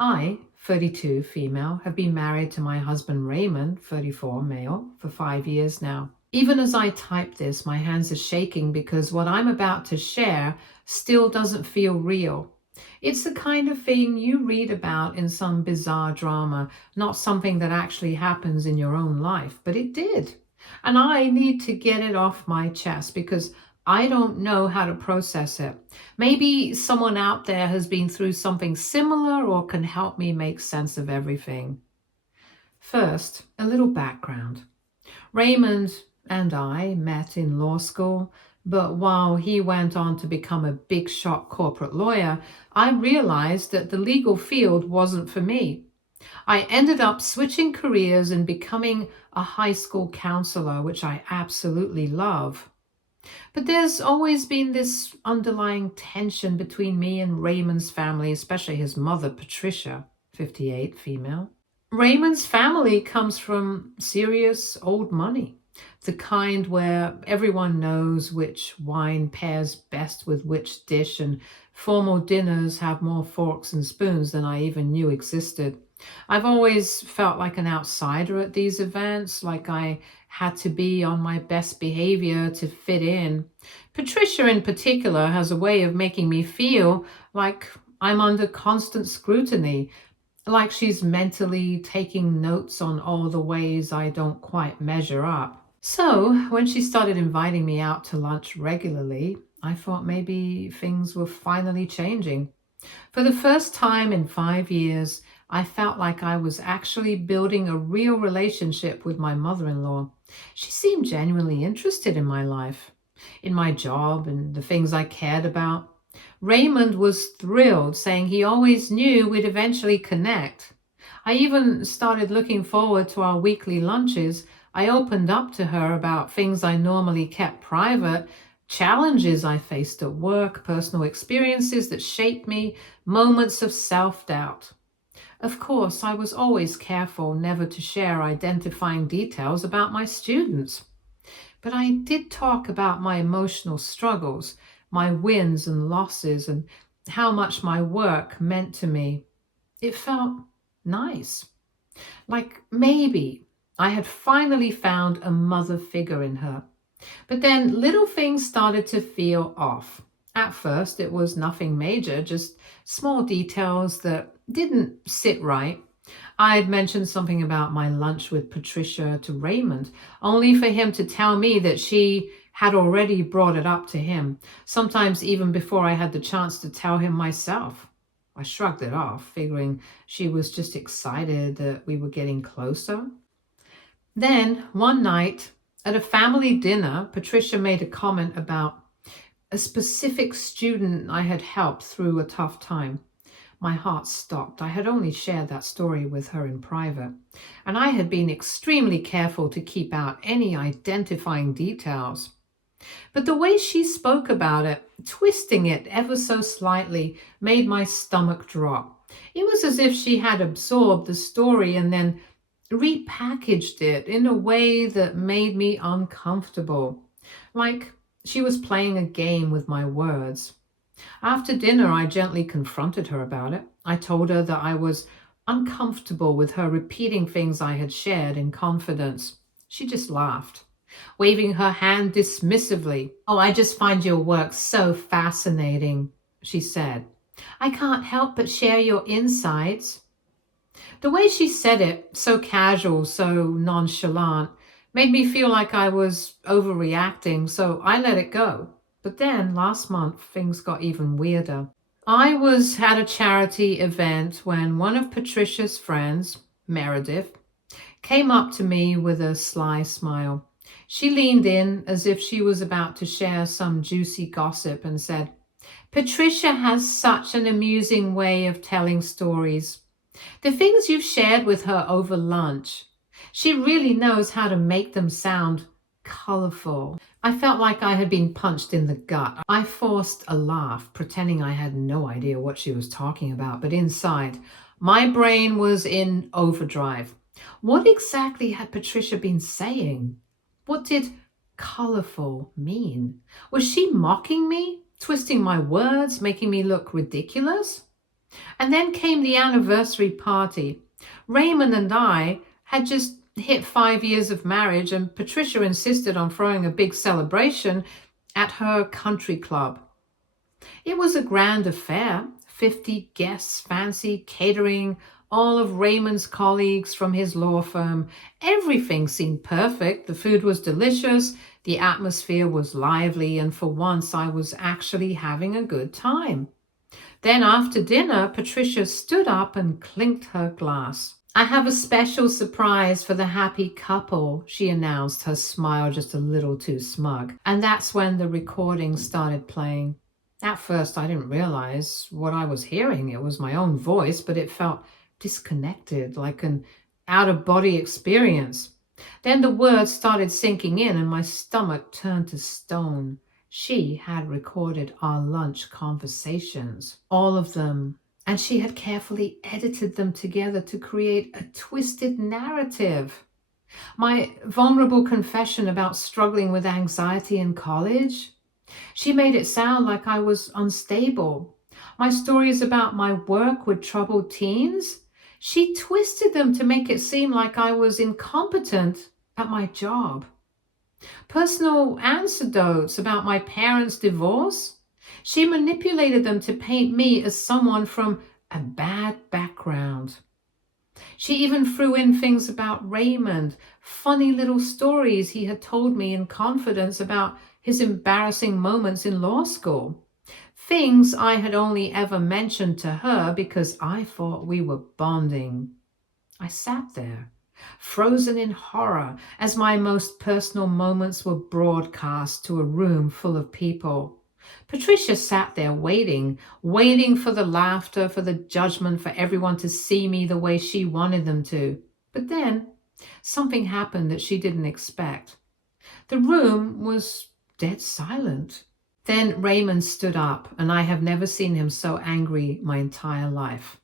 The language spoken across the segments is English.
I, 32, female, have been married to my husband Raymond, 34, male, for 5 years now. Even as I type this, my hands are shaking because what I'm about to share still doesn't feel real. It's the kind of thing you read about in some bizarre drama, not something that actually happens in your own life, but it did. And I need to get it off my chest because I don't know how to process it. Maybe someone out there has been through something similar or can help me make sense of everything. First, a little background. Raymond and I met in law school, but while he went on to become a big shot corporate lawyer, I realized that the legal field wasn't for me. I ended up switching careers and becoming a high school counselor, which I absolutely love. But there's always been this underlying tension between me and Raymond's family, especially his mother, Patricia, 58, female. Raymond's family comes from serious old money, the kind where everyone knows which wine pairs best with which dish, and formal dinners have more forks and spoons than I even knew existed. I've always felt like an outsider at these events, like I had to be on my best behavior to fit in. Patricia, in particular, has a way of making me feel like I'm under constant scrutiny, like she's mentally taking notes on all the ways I don't quite measure up. So, when she started inviting me out to lunch regularly, I thought maybe things were finally changing. For the first time in 5 years, I felt like I was actually building a real relationship with my mother-in-law. She seemed genuinely interested in my life, in my job, and the things I cared about. Raymond was thrilled, saying he always knew we'd eventually connect. I even started looking forward to our weekly lunches. I opened up to her about things I normally kept private, challenges I faced at work, personal experiences that shaped me, moments of self-doubt. Of course, I was always careful never to share identifying details about my students. But I did talk about my emotional struggles, my wins and losses, and how much my work meant to me. It felt nice. Like maybe I had finally found a mother figure in her. But then little things started to feel off. At first, it was nothing major, just small details that didn't sit right. I'd mentioned something about my lunch with Patricia to Raymond, only for him to tell me that she had already brought it up to him, sometimes even before I had the chance to tell him myself. I shrugged it off, figuring she was just excited that we were getting closer. Then, one night, at a family dinner, Patricia made a comment about a specific student I had helped through a tough time. My heart stopped. I had only shared that story with her in private, and I had been extremely careful to keep out any identifying details. But the way she spoke about it, twisting it ever so slightly, made my stomach drop. It was as if she had absorbed the story and then repackaged it in a way that made me uncomfortable, like she was playing a game with my words. After dinner, I gently confronted her about it. I told her that I was uncomfortable with her repeating things I had shared in confidence. She just laughed, waving her hand dismissively. "Oh, I just find your work so fascinating," she said. "I can't help but share your insights." The way she said it, so casual, so nonchalant, made me feel like I was overreacting, so I let it go. But then, last month, things got even weirder. I was at a charity event when one of Patricia's friends, Meredith, came up to me with a sly smile. She leaned in as if she was about to share some juicy gossip and said, "Patricia has such an amusing way of telling stories. The things you've shared with her over lunch, she really knows how to make them sound colorful." I felt like I had been punched in the gut. I forced a laugh, pretending I had no idea what she was talking about, but inside, my brain was in overdrive. What exactly had Patricia been saying? What did colorful mean? Was she mocking me, twisting my words, making me look ridiculous? And then came the anniversary party. Raymond and I had just hit 5 years of marriage, and Patricia insisted on throwing a big celebration at her country club. It was a grand affair, 50 guests, fancy catering, all of Raymond's colleagues from his law firm. Everything seemed perfect. The food was delicious, the atmosphere was lively, and for once I was actually having a good time. Then after dinner, Patricia stood up and clinked her glass. "I have a special surprise for the happy couple," she announced, her smile just a little too smug. And that's when the recording started playing. At first, I didn't realize what I was hearing. It was my own voice, but it felt disconnected, like an out-of-body experience. Then the words started sinking in, and my stomach turned to stone. She had recorded our lunch conversations, all of them, and she had carefully edited them together to create a twisted narrative. My vulnerable confession about struggling with anxiety in college, she made it sound like I was unstable. My stories about my work with troubled teens, she twisted them to make it seem like I was incompetent at my job. Personal anecdotes about my parents' divorce, she manipulated them to paint me as someone from a bad background. She even threw in things about Raymond, funny little stories he had told me in confidence about his embarrassing moments in law school. Things I had only ever mentioned to her because I thought we were bonding. I sat there, frozen in horror, as my most personal moments were broadcast to a room full of people. Patricia sat there waiting for the laughter, for the judgment, for everyone to see me the way she wanted them to. But then something happened that she didn't expect. The room was dead silent. Then Raymond stood up, and I have never seen him so angry my entire life.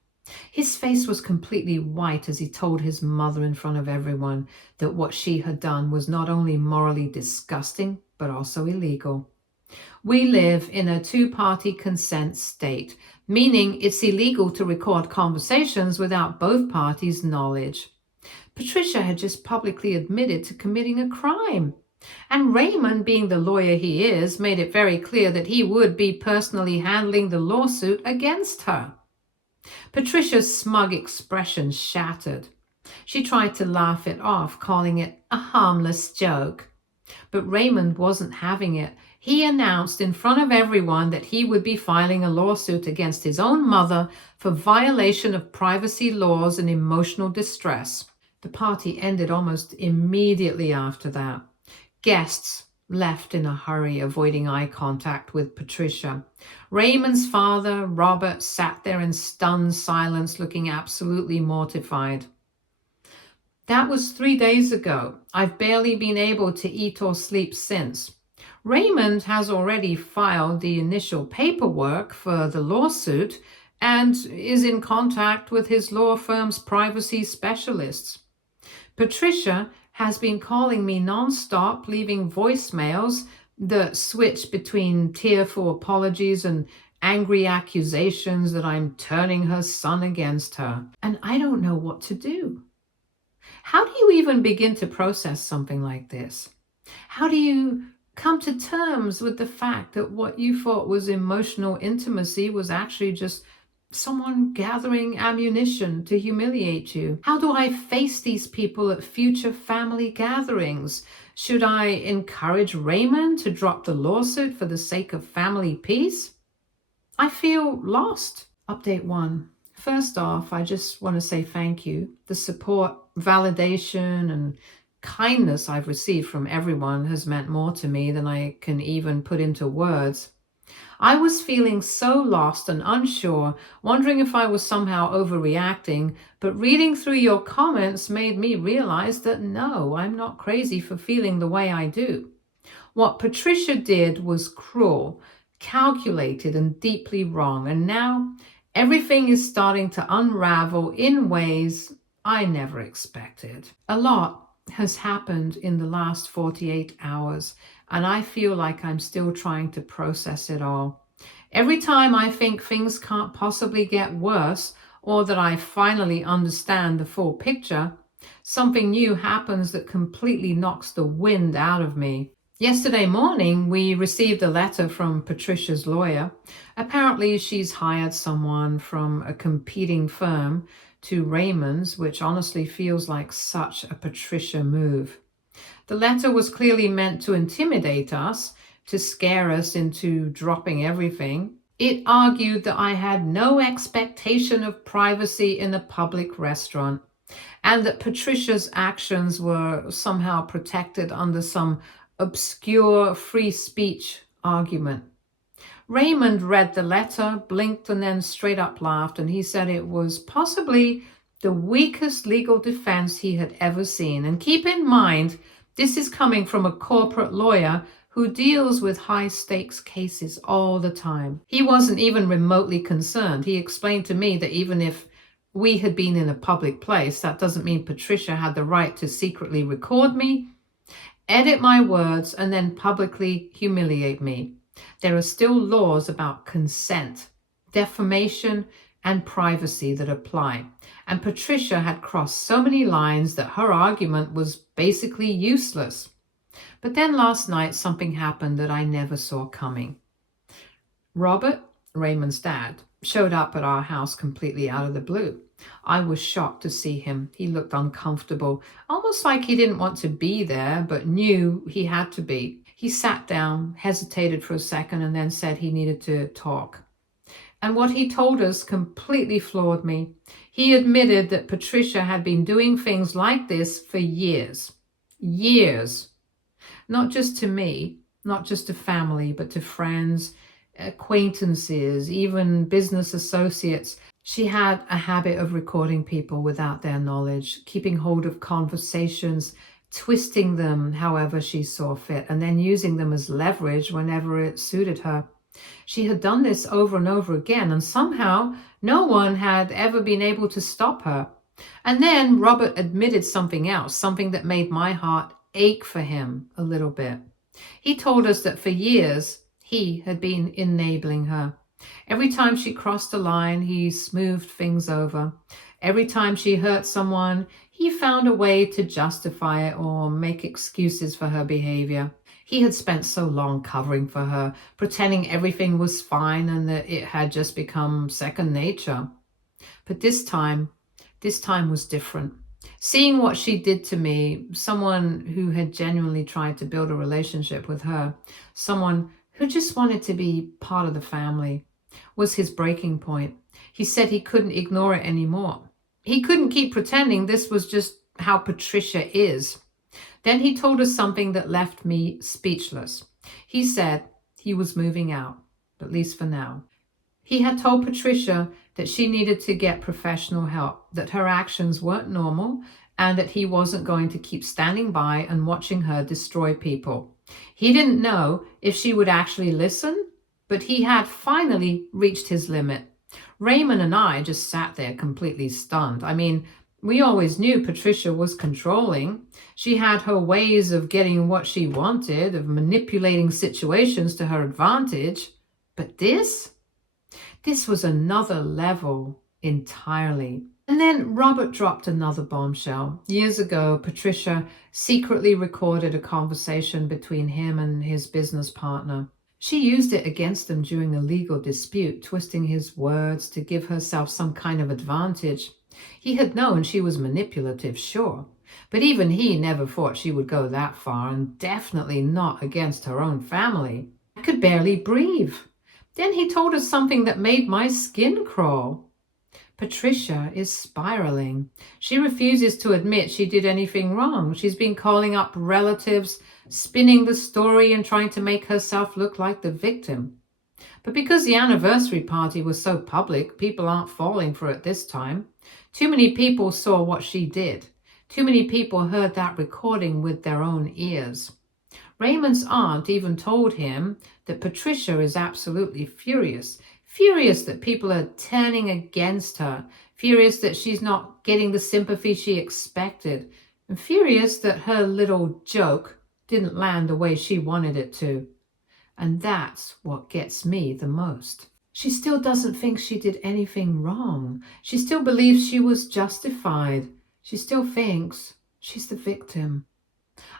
His face was completely white as he told his mother in front of everyone that what she had done was not only morally disgusting, but also illegal. We live in a two-party consent state, meaning it's illegal to record conversations without both parties' knowledge. Patricia had just publicly admitted to committing a crime. And Raymond, being the lawyer he is, made it very clear that he would be personally handling the lawsuit against her. Patricia's smug expression shattered. She tried to laugh it off, calling it a harmless joke. But Raymond wasn't having it. He announced in front of everyone that he would be filing a lawsuit against his own mother for violation of privacy laws and emotional distress. The party ended almost immediately after that. Guests left in a hurry, avoiding eye contact with Patricia. Raymond's father, Robert, sat there in stunned silence, looking absolutely mortified. That was 3 days ago. I've barely been able to eat or sleep since. Raymond has already filed the initial paperwork for the lawsuit and is in contact with his law firm's privacy specialists. Patricia has been calling me nonstop, leaving voicemails that switch between tearful apologies and angry accusations that I'm turning her son against her. And I don't know what to do. How do you even begin to process something like this? How do you come to terms with the fact that what you thought was emotional intimacy was actually just someone gathering ammunition to humiliate you? How do I face these people at future family gatherings? Should I encourage Raymond to drop the lawsuit for the sake of family peace? I feel lost. Update 1. First off, I just want to say thank you. The support, validation, and kindness I've received from everyone has meant more to me than I can even put into words. I was feeling so lost and unsure, wondering if I was somehow overreacting, but reading through your comments made me realize that no, I'm not crazy for feeling the way I do. What Patricia did was cruel, calculated, and deeply wrong, and now everything is starting to unravel in ways I never expected. A lot has happened in the last 48 hours, and I feel like I'm still trying to process it all. Every time I think things can't possibly get worse, or that I finally understand the full picture, something new happens that completely knocks the wind out of me. Yesterday morning, we received a letter from Patricia's lawyer. Apparently, she's hired someone from a competing firm to Raymond's, which honestly feels like such a Patricia move. The letter was clearly meant to intimidate us, to scare us into dropping everything. It argued that I had no expectation of privacy in a public restaurant, and that Patricia's actions were somehow protected under some obscure free speech argument. Raymond read the letter, blinked, and then straight up laughed, and he said it was possibly the weakest legal defense he had ever seen. And keep in mind, this is coming from a corporate lawyer who deals with high-stakes cases all the time. He wasn't even remotely concerned. He explained to me that even if we had been in a public place, that doesn't mean Patricia had the right to secretly record me, edit my words, and then publicly humiliate me. There are still laws about consent, defamation, and privacy that apply. And Patricia had crossed so many lines that her argument was basically useless. But then last night, something happened that I never saw coming. Robert, Raymond's dad, showed up at our house completely out of the blue. I was shocked to see him. He looked uncomfortable, almost like he didn't want to be there, but knew he had to be. He sat down, hesitated for a second, and then said he needed to talk. And what he told us completely floored me. He admitted that Patricia had been doing things like this for years. Years. Not just to me, not just to family, but to friends, acquaintances, even business associates. She had a habit of recording people without their knowledge, keeping hold of conversations, twisting them however she saw fit, and then using them as leverage whenever it suited her. She had done this over and over again, and somehow no one had ever been able to stop her. And then Robert admitted something else, something that made my heart ache for him a little bit. He told us that for years he had been enabling her. Every time she crossed a line, he smoothed things over. Every time she hurt someone, he found a way to justify it or make excuses for her behavior. He had spent so long covering for her, pretending everything was fine and that it had just become second nature. But this time was different. Seeing what she did to me, someone who had genuinely tried to build a relationship with her, someone who just wanted to be part of the family, was his breaking point. He said he couldn't ignore it anymore. He couldn't keep pretending this was just how Patricia is. Then he told us something that left me speechless. He said he was moving out, at least for now. He had told Patricia that she needed to get professional help, that her actions weren't normal, and that he wasn't going to keep standing by and watching her destroy people. He didn't know if she would actually listen, but he had finally reached his limit. Raymond and I just sat there completely stunned. I mean, we always knew Patricia was controlling. She had her ways of getting what she wanted, of manipulating situations to her advantage. But this was another level entirely. And then Robert dropped another bombshell. Years ago, Patricia secretly recorded a conversation between him and his business partner. She used it against him during a legal dispute, twisting his words to give herself some kind of advantage. He had known she was manipulative, sure, but even he never thought she would go that far, and definitely not against her own family. I could barely breathe. Then he told us something that made my skin crawl. Patricia is spiraling. She refuses to admit she did anything wrong. She's been calling up relatives, spinning the story and trying to make herself look like the victim. But because the anniversary party was so public, people aren't falling for it this time. Too many people saw what she did. Too many people heard that recording with their own ears. Raymond's aunt even told him that Patricia is absolutely furious. Furious that people are turning against her. Furious that she's not getting the sympathy she expected. And furious that her little joke didn't land the way she wanted it to. And that's what gets me the most. She still doesn't think she did anything wrong. She still believes she was justified. She still thinks she's the victim.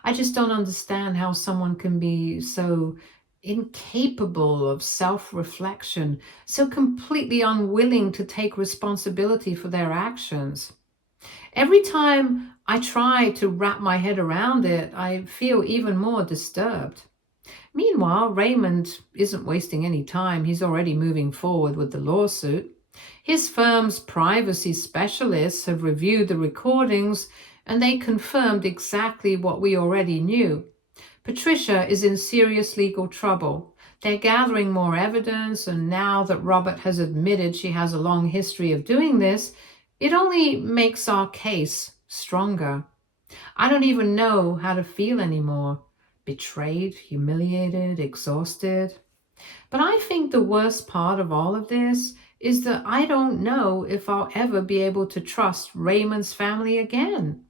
I just don't understand how someone can be so incapable of self-reflection, so completely unwilling to take responsibility for their actions. Every time I try to wrap my head around it, I feel even more disturbed. Meanwhile, Raymond isn't wasting any time. He's already moving forward with the lawsuit. His firm's privacy specialists have reviewed the recordings and they confirmed exactly what we already knew. Patricia is in serious legal trouble. They're gathering more evidence, and now that Robert has admitted she has a long history of doing this, it only makes our case stronger. I don't even know how to feel anymore. Betrayed, humiliated, exhausted. But I think the worst part of all of this is that I don't know if I'll ever be able to trust Raymond's family again.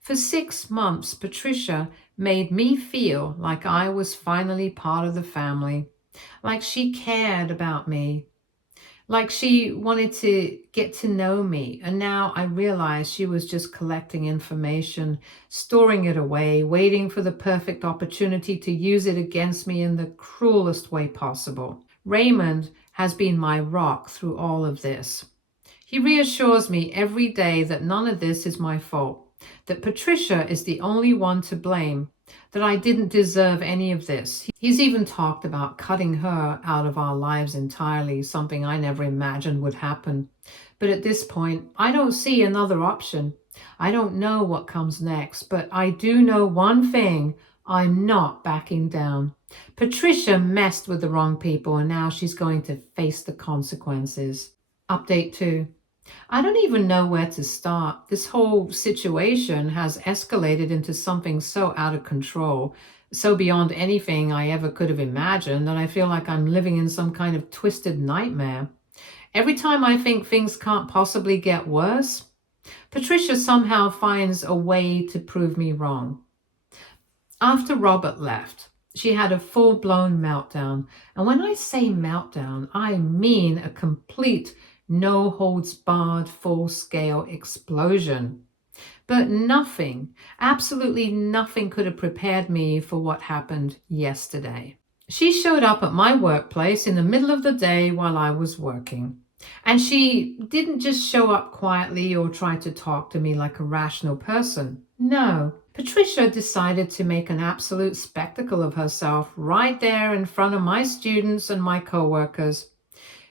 For 6 months, Patricia made me feel like I was finally part of the family, like she cared about me, like she wanted to get to know me. And now I realize she was just collecting information, storing it away, waiting for the perfect opportunity to use it against me in the cruelest way possible. Raymond has been my rock through all of this. He reassures me every day that none of this is my fault, that Patricia is the only one to blame, that I didn't deserve any of this. He's even talked about cutting her out of our lives entirely, something I never imagined would happen. But at this point, I don't see another option. I don't know what comes next, but I do know one thing. I'm not backing down. Patricia messed with the wrong people, and now she's going to face the consequences. Update 2. I don't even know where to start. This whole situation has escalated into something so out of control, so beyond anything I ever could have imagined, that I feel like I'm living in some kind of twisted nightmare. Every time I think things can't possibly get worse, Patricia somehow finds a way to prove me wrong. After Robert left, she had a full-blown meltdown. And when I say meltdown, I mean a complete no-holds-barred, full-scale explosion. But nothing, absolutely nothing could have prepared me for what happened yesterday. She showed up at my workplace in the middle of the day while I was working. And she didn't just show up quietly or try to talk to me like a rational person. No, Patricia decided to make an absolute spectacle of herself right there in front of my students and my coworkers.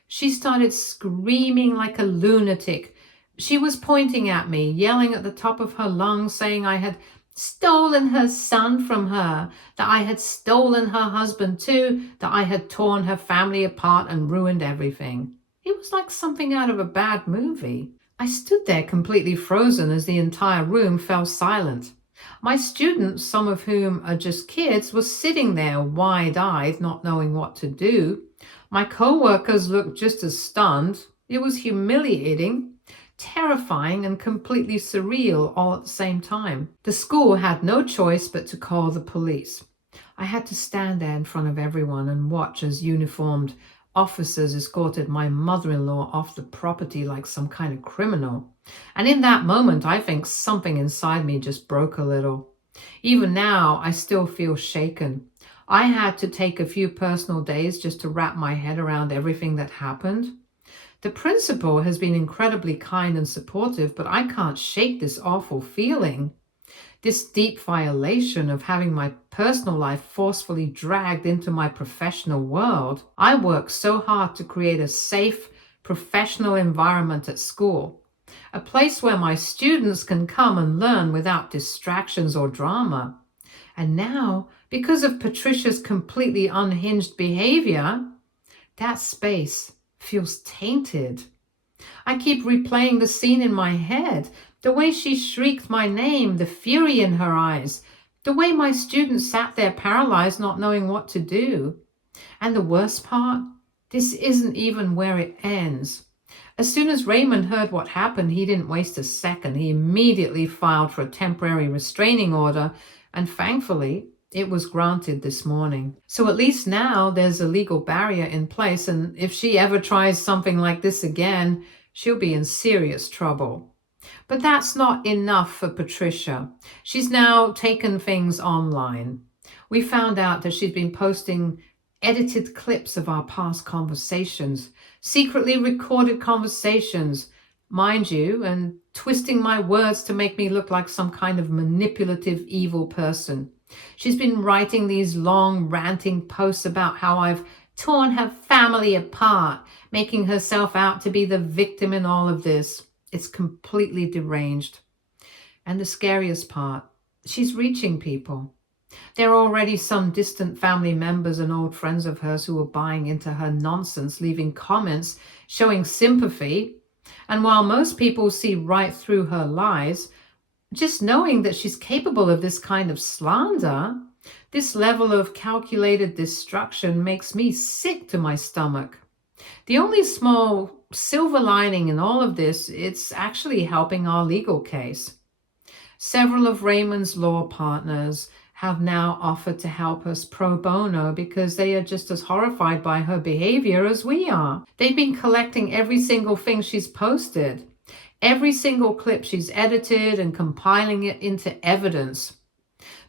She started screaming like a lunatic. She was pointing at me, yelling at the top of her lungs, saying I had stolen her son from her, that I had stolen her husband too, that I had torn her family apart and ruined everything. It was like something out of a bad movie. I stood there completely frozen as the entire room fell silent. My students, some of whom are just kids, were sitting there wide-eyed, not knowing what to do. My co-workers looked just as stunned. It was humiliating, terrifying, and completely surreal all at the same time. The school had no choice but to call the police. I had to stand there in front of everyone and watch as uniformed officers escorted my mother-in-law off the property like some kind of criminal. And in that moment, I think something inside me just broke a little. Even now, I still feel shaken. I had to take a few personal days just to wrap my head around everything that happened. The principal has been incredibly kind and supportive, but I can't shake this awful feeling. This deep violation of having my personal life forcefully dragged into my professional world. I work so hard to create a safe, professional environment at school. A place where my students can come and learn without distractions or drama. And now, because of Patricia's completely unhinged behavior, that space feels tainted. I keep replaying the scene in my head, the way she shrieked my name, the fury in her eyes, the way my students sat there paralyzed, not knowing what to do. And the worst part, this isn't even where it ends. As soon as Raymond heard what happened, he didn't waste a second. He immediately filed for a temporary restraining order, and thankfully, It was granted this morning. So at least now there's a legal barrier in place, and if she ever tries something like this again, she'll be in serious trouble. But that's not enough for Patricia. She's now taken things online. We found out that she'd been posting edited clips of our past conversations, secretly recorded conversations, mind you, and twisting my words to make me look like some kind of manipulative, evil person. She's been writing these long, ranting posts about how I've torn her family apart, making herself out to be the victim in all of this. It's completely deranged. And the scariest part, she's reaching people. There are already some distant family members and old friends of hers who are buying into her nonsense, leaving comments, showing sympathy. And while most people see right through her lies, just knowing that she's capable of this kind of slander, this level of calculated destruction makes me sick to my stomach. The only small silver lining in all of this, it's actually helping our legal case. Several of Raymond's law partners have now offered to help us pro bono because they are just as horrified by her behavior as we are. They've been collecting every single thing she's posted, every single clip she's edited, and compiling it into evidence.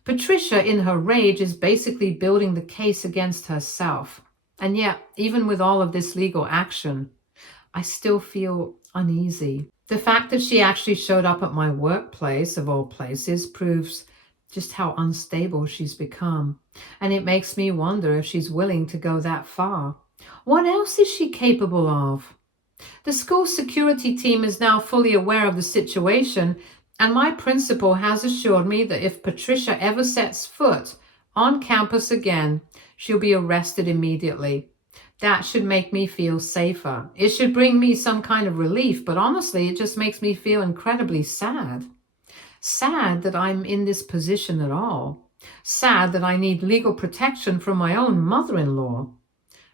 Patricia, in her rage, is basically building the case against herself. And yet, even with all of this legal action, I still feel uneasy. The fact that she actually showed up at my workplace, of all places, proves just how unstable she's become. And it makes me wonder if she's willing to go that far. What else is she capable of? The school security team is now fully aware of the situation, and my principal has assured me that if Patricia ever sets foot on campus again, she'll be arrested immediately. That should make me feel safer. It should bring me some kind of relief, but honestly, it just makes me feel incredibly sad. Sad that I'm in this position at all. Sad that I need legal protection from my own mother-in-law.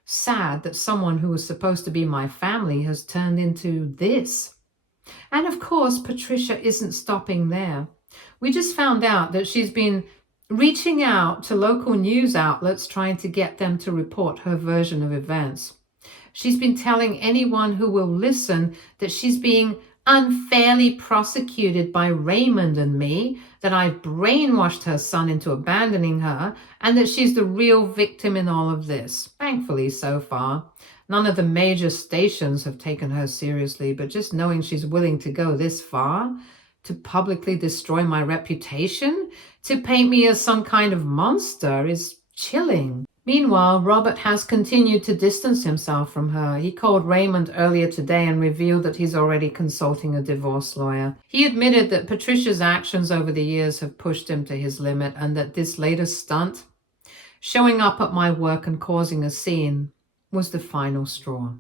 Sad that someone who was supposed to be my family has turned into this. And of course, Patricia isn't stopping there. We just found out that she's been reaching out to local news outlets trying to get them to report her version of events. She's been telling anyone who will listen that she's being unfairly prosecuted by Raymond and me, that I've brainwashed her son into abandoning her, and that she's the real victim in all of this. Thankfully, so far, none of the major stations have taken her seriously, but just knowing she's willing to go this far, to publicly destroy my reputation, to paint me as some kind of monster, is chilling. Meanwhile, Robert has continued to distance himself from her. He called Raymond earlier today and revealed that he's already consulting a divorce lawyer. He admitted that Patricia's actions over the years have pushed him to his limit, and that this latest stunt, showing up at my work and causing a scene, was the final straw.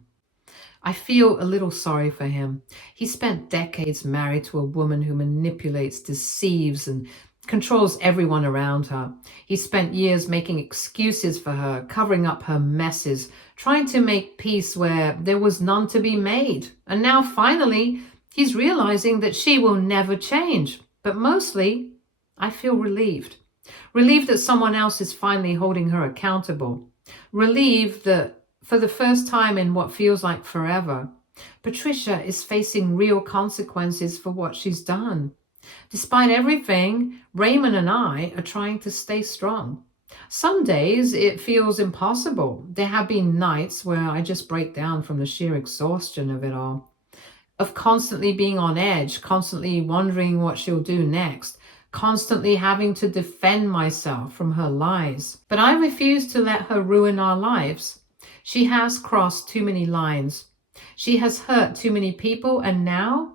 I feel a little sorry for him. He spent decades married to a woman who manipulates, deceives, and controls everyone around her. He spent years making excuses for her, covering up her messes, trying to make peace where there was none to be made. And now finally, he's realizing that she will never change. But mostly, I feel relieved. Relieved that someone else is finally holding her accountable. Relieved that for the first time in what feels like forever, Patricia is facing real consequences for what she's done. Despite everything, Raymond and I are trying to stay strong. Some days it feels impossible. There have been nights where I just break down from the sheer exhaustion of it all, of constantly being on edge, constantly wondering what she'll do next, constantly having to defend myself from her lies. But I refuse to let her ruin our lives. She has crossed too many lines. She has hurt too many people, and now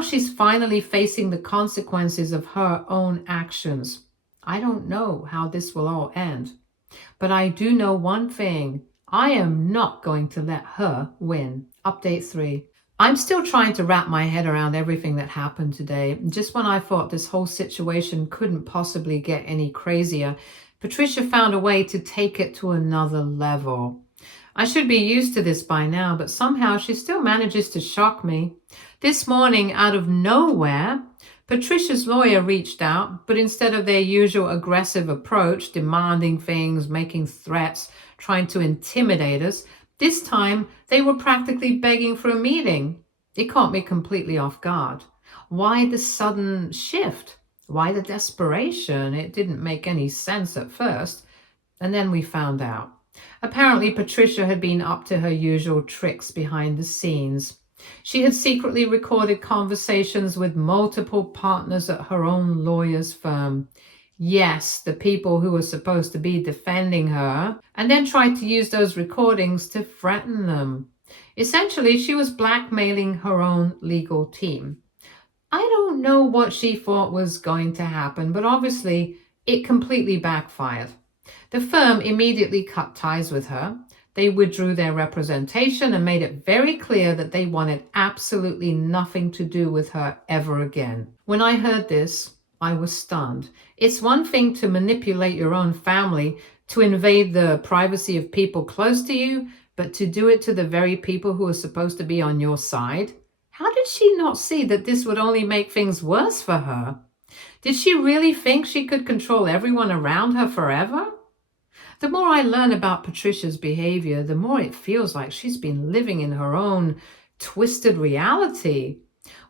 she's finally facing the consequences of her own actions. I don't know how this will all end, but I do know one thing. I am not going to let her win. Update 3. I'm still trying to wrap my head around everything that happened today. Just when I thought this whole situation couldn't possibly get any crazier, Patricia found a way to take it to another level. I should be used to this by now, but somehow she still manages to shock me. This morning, out of nowhere, Patricia's lawyer reached out, but instead of their usual aggressive approach, demanding things, making threats, trying to intimidate us, this time they were practically begging for a meeting. It caught me completely off guard. Why the sudden shift? Why the desperation? It didn't make any sense at first. And then we found out. Apparently, Patricia had been up to her usual tricks behind the scenes. She had secretly recorded conversations with multiple partners at her own lawyer's firm. Yes, the people who were supposed to be defending her, and then tried to use those recordings to threaten them. Essentially, she was blackmailing her own legal team. I don't know what she thought was going to happen, but obviously it completely backfired. The firm immediately cut ties with her. They withdrew their representation and made it very clear that they wanted absolutely nothing to do with her ever again. When I heard this, I was stunned. It's one thing to manipulate your own family, to invade the privacy of people close to you, but to do it to the very people who are supposed to be on your side? How did she not see that this would only make things worse for her? Did she really think she could control everyone around her forever? The more I learn about Patricia's behavior, the more it feels like she's been living in her own twisted reality,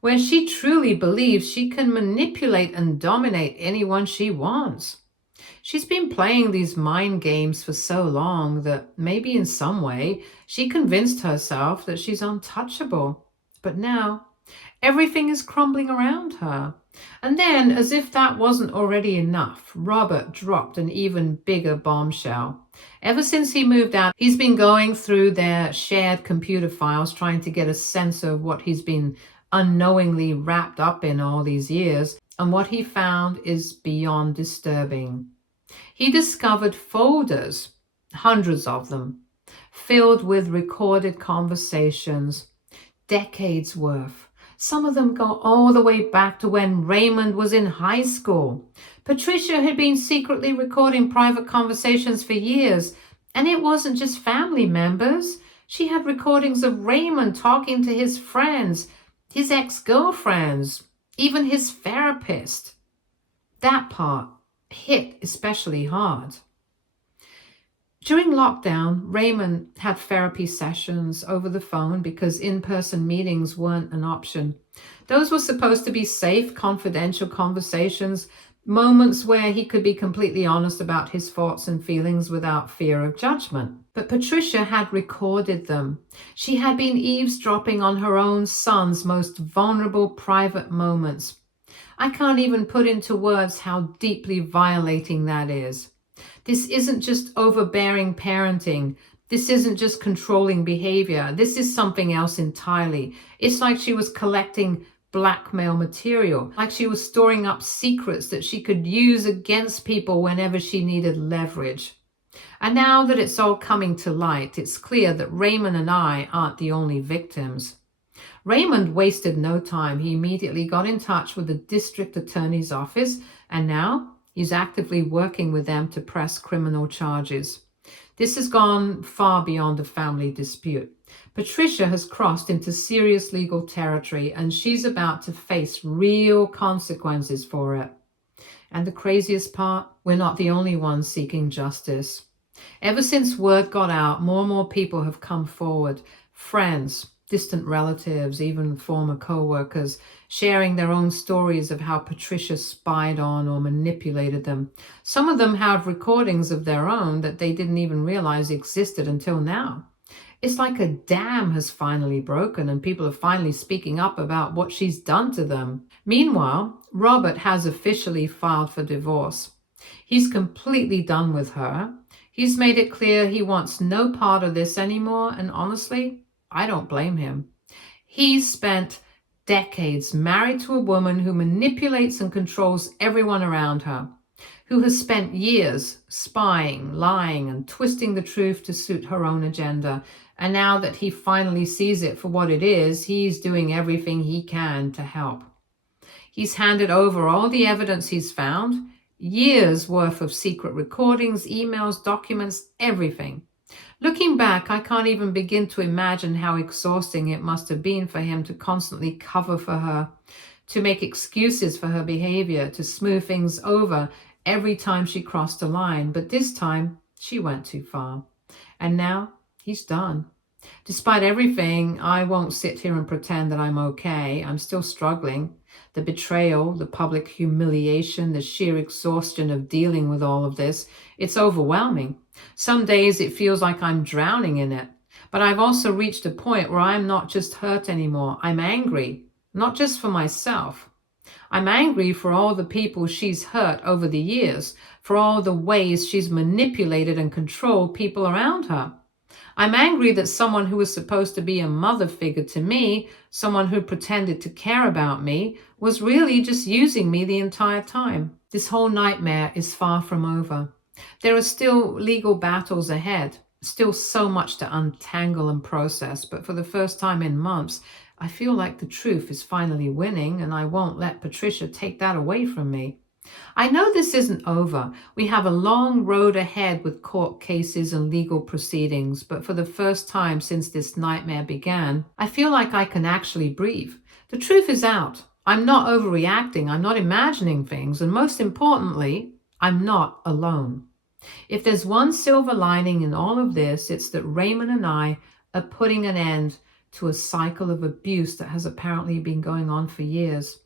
where she truly believes she can manipulate and dominate anyone she wants. She's been playing these mind games for so long that maybe in some way she convinced herself that she's untouchable. But now, everything is crumbling around her. And then, as if that wasn't already enough, Robert dropped an even bigger bombshell. Ever since he moved out, he's been going through their shared computer files, trying to get a sense of what he's been unknowingly wrapped up in all these years. And what he found is beyond disturbing. He discovered folders, hundreds of them, filled with recorded conversations, decades worth. Some of them go all the way back to when Raymond was in high school. Patricia had been secretly recording private conversations for years, and it wasn't just family members. She had recordings of Raymond talking to his friends, his ex-girlfriends, even his therapist. That part hit especially hard. During lockdown, Raymond had therapy sessions over the phone because in-person meetings weren't an option. Those were supposed to be safe, confidential conversations, moments where he could be completely honest about his thoughts and feelings without fear of judgment. But Patricia had recorded them. She had been eavesdropping on her own son's most vulnerable private moments. I can't even put into words how deeply violating that is. This isn't just overbearing parenting. This isn't just controlling behavior. This is something else entirely. It's like she was collecting blackmail material, like she was storing up secrets that she could use against people whenever she needed leverage. And now that it's all coming to light, it's clear that Raymond and I aren't the only victims. Raymond wasted no time. He immediately got in touch with the district attorney's office, and now he's actively working with them to press criminal charges. This has gone far beyond a family dispute. Patricia has crossed into serious legal territory, and she's about to face real consequences for it. And the craziest part, we're not the only ones seeking justice. Ever since word got out, more and more people have come forward. Friends, distant relatives, even former co-workers, sharing their own stories of how Patricia spied on or manipulated them. Some of them have recordings of their own that they didn't even realize existed until now. It's like a dam has finally broken and people are finally speaking up about what she's done to them. Meanwhile, Robert has officially filed for divorce. He's completely done with her. He's made it clear he wants no part of this anymore, and honestly, I don't blame him. He's spent decades married to a woman who manipulates and controls everyone around her, who has spent years spying, lying, and twisting the truth to suit her own agenda. And now that he finally sees it for what it is, he's doing everything he can to help. He's handed over all the evidence he's found, years worth of secret recordings, emails, documents, everything. Looking back, I can't even begin to imagine how exhausting it must have been for him to constantly cover for her, to make excuses for her behavior, to smooth things over every time she crossed a line. But this time, she went too far. And now he's done. Despite everything, I won't sit here and pretend that I'm okay. I'm still struggling. The betrayal, the public humiliation, the sheer exhaustion of dealing with all of this, it's overwhelming. Some days it feels like I'm drowning in it. But I've also reached a point where I'm not just hurt anymore. I'm angry, not just for myself. I'm angry for all the people she's hurt over the years, for all the ways she's manipulated and controlled people around her. I'm angry that someone who was supposed to be a mother figure to me, someone who pretended to care about me, was really just using me the entire time. This whole nightmare is far from over. There are still legal battles ahead, still so much to untangle and process, but for the first time in months, I feel like the truth is finally winning, and I won't let Patricia take that away from me. I know this isn't over. We have a long road ahead with court cases and legal proceedings, but for the first time since this nightmare began, I feel like I can actually breathe. The truth is out. I'm not overreacting. I'm not imagining things. And most importantly, I'm not alone. If there's one silver lining in all of this, it's that Raymond and I are putting an end to a cycle of abuse that has apparently been going on for years.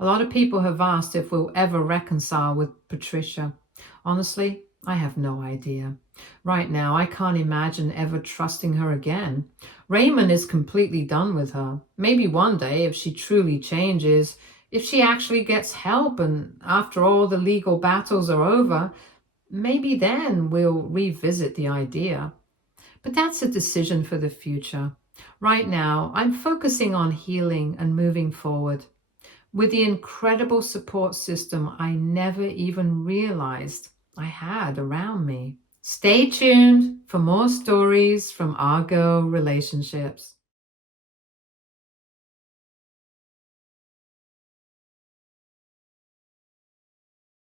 A lot of people have asked if we'll ever reconcile with Patricia. Honestly, I have no idea. Right now, I can't imagine ever trusting her again. Raymond is completely done with her. Maybe one day, if she truly changes, if she actually gets help, and after all the legal battles are over, maybe then we'll revisit the idea. But that's a decision for the future. Right now, I'm focusing on healing and moving forward with the incredible support system I never even realized I had around me. Stay tuned for more stories from our girl relationships.